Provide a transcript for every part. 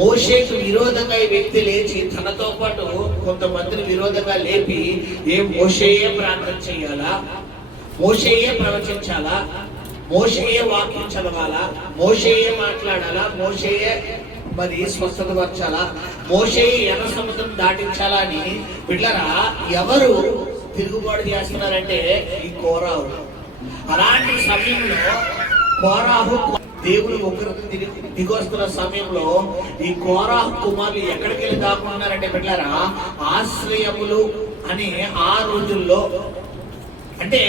మోషేకు విరోధంగా ఈ వ్యక్తి లేచి తనతో పాటు కొంతమందిని విరోధంగా లేపి మోషేయే ప్రార్థన చేయాలా, మోషేయే ప్రవచించాలా, మోషేయే వాక్యం చదవాలా, మోషేయే మాట్లాడాలా, మోషేయే మరి స్వస్థత పరచాలా, మోషేయే ఎర్ర సముద్రం దాటించాలా అని బిడ్డలారా ఎవరు తిరుగుబాటు చేస్తున్నారంటే ఈ కోరాహు. అలాంటి సమయంలో కోరాహు దేవుడు ఒకరు దిగొస్తున్న సమయంలో ఈ కోరాహు కుమారులు ఎక్కడికి వెళ్ళి దాక్కున్నారంటే బిడ్డలారా ఆశ్రయములు అని ఆ రోజుల్లో అంటే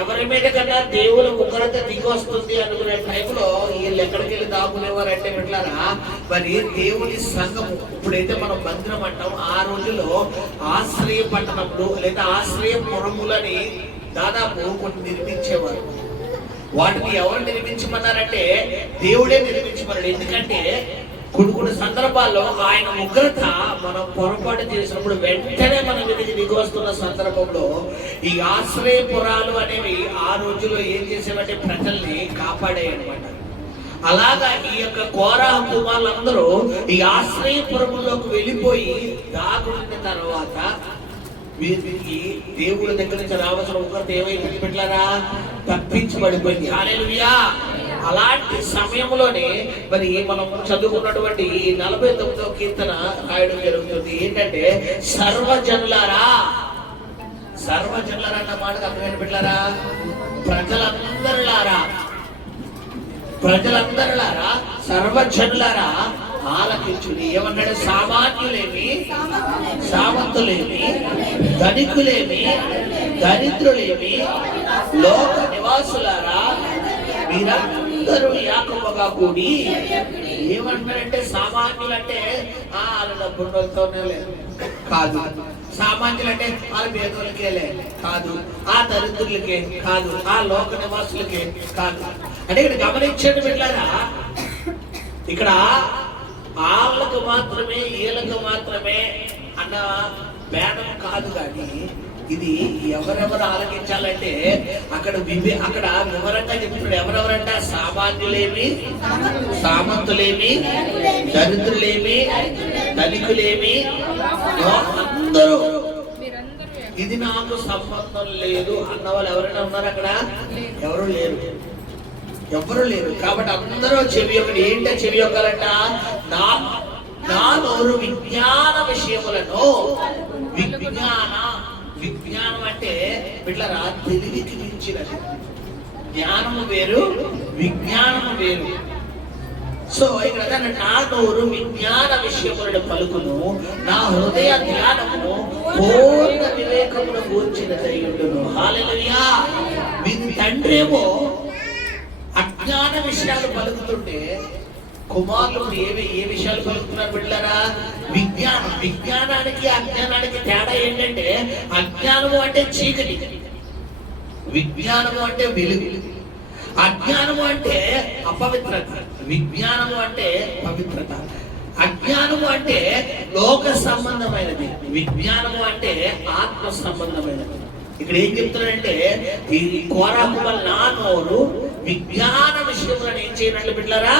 ఎవరి మీద కన్నా దేవుడు ఉగ్రత దిగి వస్తుంది అనుకునే టైంలో వీళ్ళు ఎక్కడికి వెళ్ళి దాక్కునేవారంటే బిడ్డలారా మరి దేవుని సంఘం ఇప్పుడైతే మనం మందిరం అంటాం ఆ రోజుల్లో ఆశ్రయ పట్టణములు లేదా ఆశ్రయ పురములని దాదాపు కొన్ని నిర్మించేవారు. వాటిని ఎవరు నిర్మించమన్నారంటే దేవుడే నిర్మించమన్నాడు. ఎందుకంటే కొన్ని సందర్భాల్లో ఆయన ఉగ్రత మనం పొరపాటు చేసినప్పుడు వెంటనే మన మీదకి దిగి వస్తున్న సందర్భంలో ఈ ఆశ్రయపురాలు అనేవి ఆ రోజుల్లో ఏం చేసేవంటే ప్రజల్ని కాపాడాయి అనమాట. అలాగా ఈ యొక్క కోరాహు కుమారులందరూ ఈ ఆశ్రయపురంలోకి వెళ్ళిపోయి దాగున్న తర్వాత వీరికి దేవుడి దగ్గర నుంచి రావాల్సిన ఉగ్రత ఏమైపోయింది పెట్టారా తప్పించబడిపోయింది. హల్లెలూయా. అలాంటి సమయంలోనే మరి మనం చదువుకున్నటువంటి 49వ కీర్తన రాయడం జరుగుతుంది. ఏంటంటే సర్వజనులారా, సర్వజనులారా అన్న మాటకు అర్థమైంది పెట్టారా ప్రజలందరిలారా, ప్రజలందరిలారా సర్వజనులారా ఆలకించుడి. ఏమన్నాడు? సామాన్యులేమి, సామంతులేమి, ధనికులేమి, దరిద్రులేమి, లోక నివాసులారా మీరందరూ యాకోబుగా కూడి. ఏమంటారంటే సామాన్యులంటే వాళ్ళ డబ్బులతోనే లేదు కాదు, సామాన్యులంటే వాళ్ళ పేదోళ్ళకే లేదు కాదు, ఆ దరిద్రులకే కాదు, ఆ లోక నివాసులకే కాదు. అంటే ఇక్కడ గమనించండి బిడ్డలారా, ఇక్కడ వాళ్ళకు మాత్రమే వీళ్ళకు మాత్రమే అన్న భేదం కాదు. కానీ ఇది ఎవరెవరు ఆలకించాలంటే అక్కడ వివరంగా చెప్తున్నాడు. ఎవరెవరంట? సామాన్యులేమి, సామంతులేమి, దరిద్రులేమి, ధనికులేమి, అందరూ ఇది నాకు సంబంధం లేదు అన్న వాళ్ళు ఎవరైనా ఉన్నారు అక్కడ? ఎవరు లేరు, ఎవరు లేరు. కాబట్టి అందరూ చెవి ఒకటి ఏంటో చెవి ఒకరంట నా నోరు విజ్ఞాన విషయములను విజ్ఞానం అంటే బిడ్డలారా తెలివికి మించినది. జ్ఞానము వేరు, విజ్ఞానము వేరు. సో ఇక్కడ నా నోరు విజ్ఞాన విషయములను పలుకును, నా హృదయ జ్ఞానము పూర్ణ వివేకమును గూర్చినదై ఉండును. హల్లెలూయా. మీ తండ్రి ఏమో అజ్ఞాన విషయాలు పలుకుతుంటే కుమారులు ఏ విషయాలు పలుకుతున్నారు బిడ్డలారా? విజ్ఞానం. విజ్ఞానానికి అజ్ఞానానికి తేడా ఏంటంటే అజ్ఞానము అంటే చీకటి, విజ్ఞానము అంటే వెలుగు. అజ్ఞానము అంటే అపవిత్రత, విజ్ఞానము అంటే పవిత్రత. అజ్ఞానము అంటే లోక సంబంధమైనది, విజ్ఞానము అంటే ఆత్మ సంబంధమైనది. ఇక్కడ ఏం చెప్తున్నాడంటే ఈ కోరాహు నా నోరు విజ్ఞాన విషయంలో ఏం చేయనట్లు బిడ్డలారా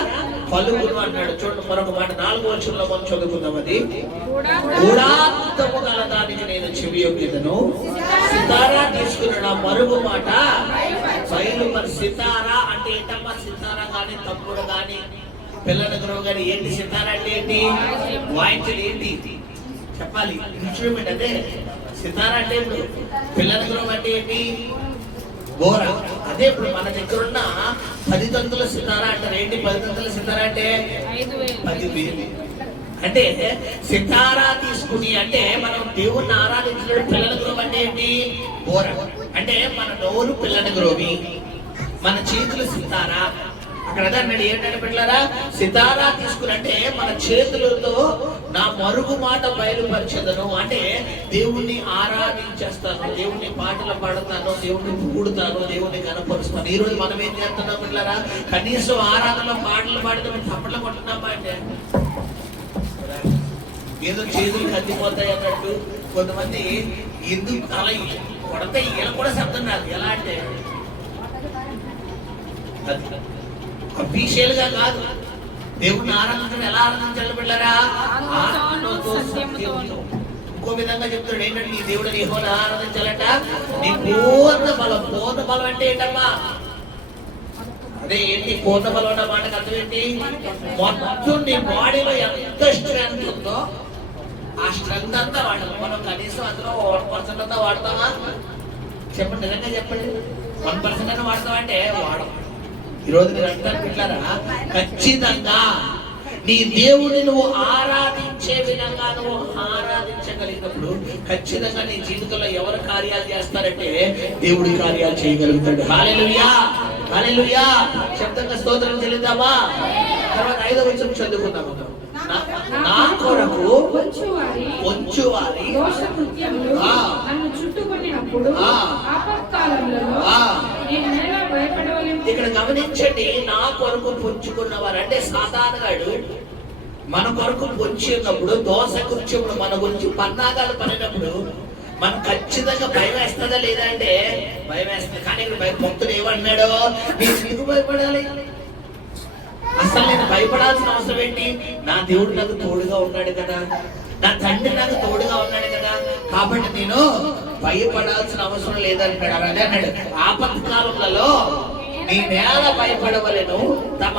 పలుకును అన్నాడు. చూడండి మరొక మాట 4వ వచనంలో మనం చదువుకుందాం. అది గూఢార్థము గల దానికి నేను చెవి యొక్కెదను, సితారా తీసుకుని నా మరుగు మాట బయలు. మరి సితారా అంటే ఏంటమ్మా? సితారా కానీ తమ్ముడు కానీ పిల్లల గురువు కానీ ఏంటి? సితారా అంటే ఏంటి? వాయించలు ఏంటి చెప్పాలి, ఇన్స్ట్రుమెంట్. అదే సితారా అంటే ఇప్పుడు పిల్లల గురువు అంటే ఏంటి? బోర. అదే ఇప్పుడు మన దగ్గర ఉన్న 10 తంతుల సితారా అంటారు. ఏంటి 10 తంతుల సితారా అంటే? 10,000. అంటే సితారా తీసుకుని అంటే మనం దేవుణ్ణి ఆరాధించిన పిల్లల గురువు అంటే ఏంటి? బోర. అంటే మన నోరు పిల్లల గురువి, మన చేతులు సితారా. అక్కడ అన్నాడు ఏంటంటే బిడ్డలారా సితారా తీసుకుని అంటే మన చేతులతో నా మరుగు మాట బయలుపరిచేదను. అంటే దేవుణ్ణి ఆరాధించేస్తాను, దేవుణ్ణి పాటలు పాడతాను, దేవుణ్ణి పూడుతాను, దేవుణ్ణి కనపరుస్తాను. ఈ రోజు మనం ఏం చేస్తున్నాం బిడ్డలారా? కనీసం ఆరాధనలో పాటలు పాడితే తప్పట్లు కొట్టున్నామా అంటే ఏదో చేతులు కత్తిపోతాయి అన్నట్టు. కొంతమంది ఎందుకు అలా కొడితే ఇలా కూడా శబ్దం రాదు. ఎలా అంటే అఫీషియల్ గా కాదు, దేవుణ్ణి ఆరాధించడం ఎలా ఆరాధించాలి బిడ్డలారా? ఆత్మతో సత్యముతో. ఇంకో విధంగా చెప్తాడు ఏంటంటే నీ దేవుడిని యెహోవాను ఆరాధించాలంట నీ పూర్ణ బలం. పూర్ణ బలం అంటే ఏంటమ్మా? అదే ఏంటి పూర్ణ బలం అన్న మాటకు అర్థం ఏంటి? మొత్తం నీ బాడీలో ఎంత స్ట్రెంత్ ఉందో ఆ స్ట్రెంత్ అంతా వాడాలి. మనం కనీసం అందులో 1% అంతా వాడతామా? చెప్పండి, నిజంగా చెప్పండి. 1% అయినా వాడతామంటే వాడం. ఈరోజు నేను అంటాను బిడ్డలారా, ఖచ్చితంగా నీ దేవుడిని నువ్వు ఆరాధించే విధంగా నువ్వు ఆరాధించగలిగినప్పుడు ఖచ్చితంగా నీ జీవితంలో ఎవరు కార్యాలు చేస్తారంటే దేవుడి కార్యాలు చేయగలుగుతాడు. హల్లెలూయా, హల్లెలూయా. శబ్దంగా స్తోత్రం చెల్లిద్దామా? తర్వాత 5వ వచనం చదువుకుందాము. నా కొరకు పొంచువారి దోషకృత్యములు నన్ను చుట్టుకొనినప్పుడు ఆపత్కాలంలో నేను ఎలా భయపడవలెను? ఇక్కడ గమనించండి, నా కొరకు పొంచుకున్నవారు అంటే సాధారణగాడు మన కొరకు పొంచి ఉన్నప్పుడు దోష కృత్యములు మన గురించి పన్నాగాలు పడినప్పుడు మనం ఖచ్చితంగా భయం వేస్తుందా లేదా అంటే భయం వేస్తుంది. కానీ ఇక్కడ భక్తుడు ఏమన్నాడో, నేను ఎందుకు భయపడాలి? అసలు నేను భయపడాల్సిన అవసరం ఏంటి? నా దేవుడు నాకు తోడుగా ఉన్నాడు కదా, నా తండ్రి నాకు తోడుగా ఉన్నాడు కదా, కాబట్టి నేను భయపడాల్సిన అవసరం లేదంటాడు. అదే అన్నాడు, ఆపత్కాలంలో నీ నేల భయపడవలెను తమ